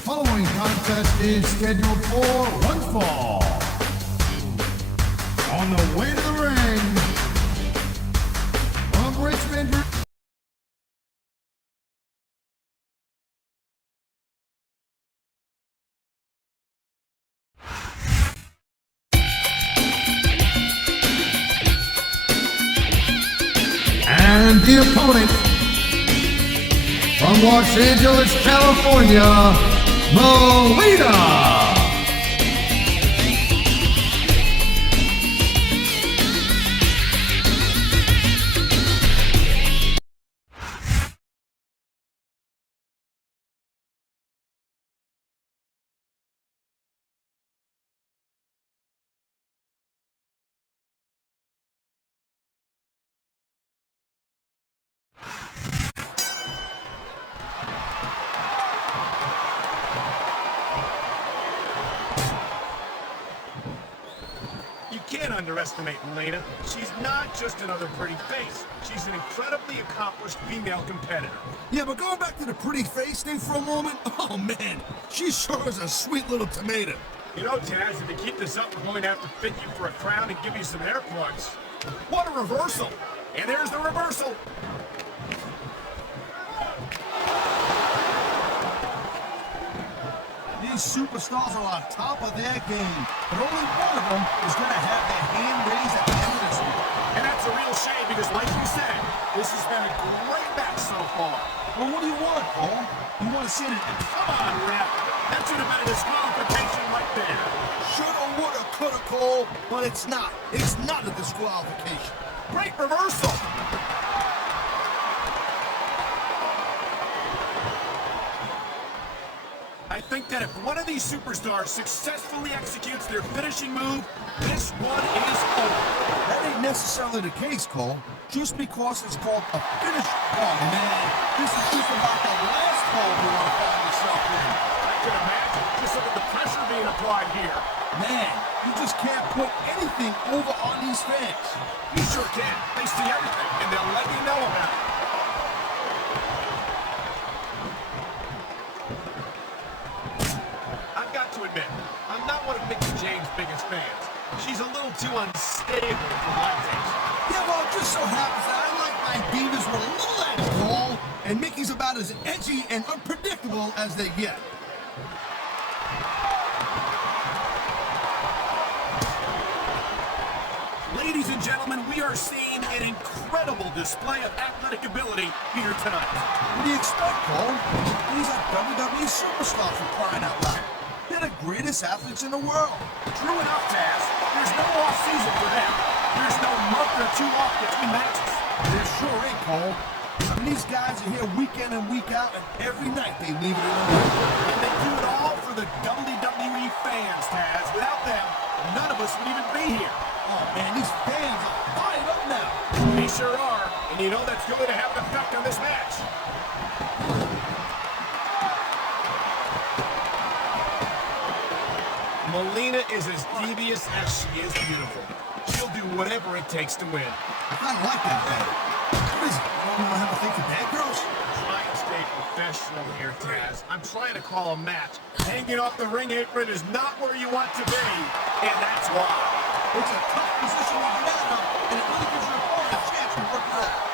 following contest is scheduled for one fall. On the way to the ring, from Richmond, and the opponent from Los Angeles, California, Melina. You can't underestimate Melina. She's not just another pretty face. She's an incredibly accomplished female competitor. Yeah, but going back to the pretty face thing for a moment, oh man, she sure is a sweet little tomato. You know, Taz, if you keep this up, we're going to have to fit you for a crown and give you some hair plugs. What a reversal! And there's the reversal. These superstars are on top of their game, but only one of them is going to have their hand raised at the end of this one. And that's a real shame because, like you said, this has been a great match so far. Well, what do you want, Cole? You want to see it? Come on, Ref. That should have been a disqualification right there. Shoulda, woulda, coulda, Cole, but it's not. It's not a disqualification. Great reversal. I think that if one of these superstars successfully executes their finishing move, this one is over. That ain't necessarily the case, Cole, just because it's called a finish. Oh, man, this is just about the last hole you want to find yourself in. I can imagine. Just look at the pressure being applied here. Man, you just can't put anything over on these fans. You sure can. They see everything, and they'll let you know about it. I've got to admit, I'm not one of Mickie James' biggest fans. She's a little too unstable for my taste. Yeah, well, it just so happens that I like my divas with a little edge, Cole, and Mickey's about as edgy and unpredictable as they get. Ladies and gentlemen, we are seeing an incredible display of athletic ability here tonight. What do you expect, Cole? These are WWE superstars for crying out loud. They're the greatest athletes in the world. True enough, Taz. There's no off season for them. There's no month or two off between matches. There sure ain't, Cole. And these guys are here week in and week out, and every night they leave it in the ring. And they do it all for the WWE fans, Taz. Without them, none of us would even be here. Oh, man, these fans are fired up now. They sure are. And you know that's going to have an effect on this match. Melina is as devious as she is beautiful. She'll do whatever it takes to win. I kind of like that guy. What is it? You want to have a thing for bad girls? Try and stay professional here, Taz. I'm trying to call a match. Hanging off the ring apron is not where you want to be, and that's why. It's a tough position to get out of, and it really gives your opponent a chance to work it out.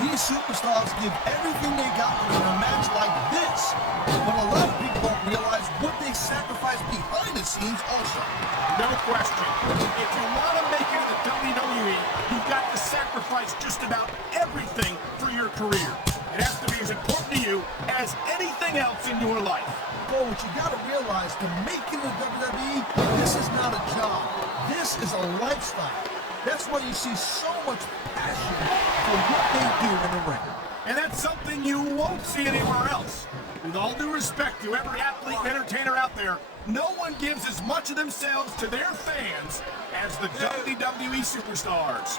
These superstars give everything they got in a match like this, but a lot of people don't realize what they sacrifice behind the scenes also. No question. If you want to make it in the WWE, you've got to sacrifice just about everything for your career. It has to be as important to you as anything else in your life. Well, what you got to realize, to make it in the WWE, this is not a job. This is a lifestyle. That's why you see so much passion for what they do in the ring. And that's something you won't see anywhere else. With all due respect to every athlete and entertainer out there, no one gives as much of themselves to their fans as the WWE superstars.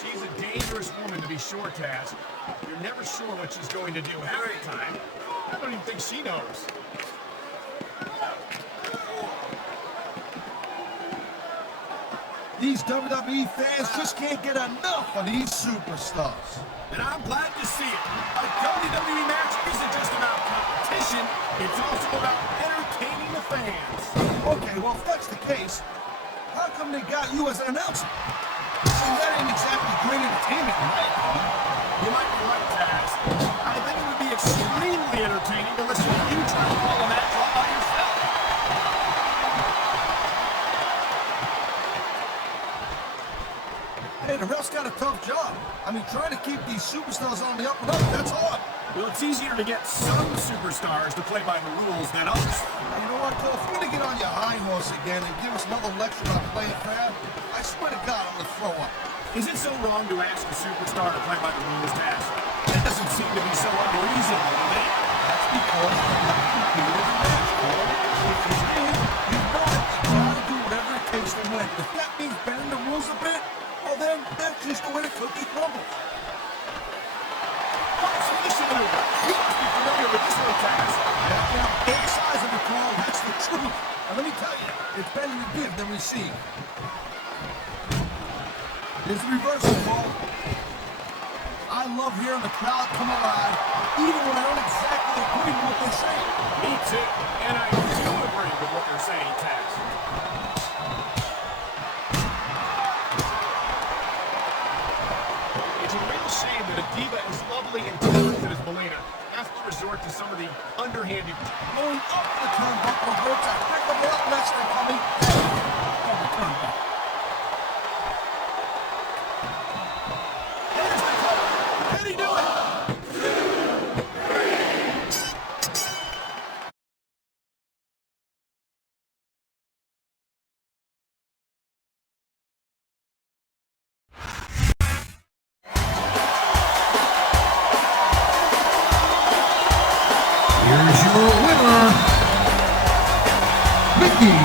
She's a dangerous woman, to be sure, Taz. You're never sure what she's going to do half the time. I don't even think she knows. These WWE fans just can't get enough of these superstars. And I'm glad to see it. A WWE match isn't just about competition, it's also about entertaining the fans. Okay, well, if that's the case, how come they got you as an announcer? That ain't exactly great entertainment, right? You might be right, Taz. I think it would be extremely entertaining to listen to you try to call a match all by yourself. Hey, the ref's got a tough job. I mean, trying to keep these superstars on the up and up, that's hard. Well, it's easier to get some superstars to play by the rules than others. You know what, Cole? If you're going to get on your high horse again and give us another lecture on playing fair, I swear to God, I'm going to throw up. Is it so wrong to ask a superstar to play by the rules, Taz? That doesn't seem to be so unreasonable to me. That's because they're not competing in the match, Cole. If you win, you know it. You got to do whatever it takes to win. If that means bending the rules a bit, well then, that's just the way the cookie crumbles. What's the issue maneuver? You must be familiar with this one, Taz. Back down both sides of the call, that's the truth. And let me tell you, it's better to give than receive. There's the reversal, Cole. I love hearing the crowd come alive, even when I don't exactly agree with what they're saying. Me too, and I do agree with what they're saying, Taz. It's a real shame that a diva as lovely and talented as Melina has to resort to some of the underhanded. Going up the turnbuckle hurts a heck of a lot less than coming down the turnbuckle. There's the cover. Can he do it? Here's your winner, Mickie.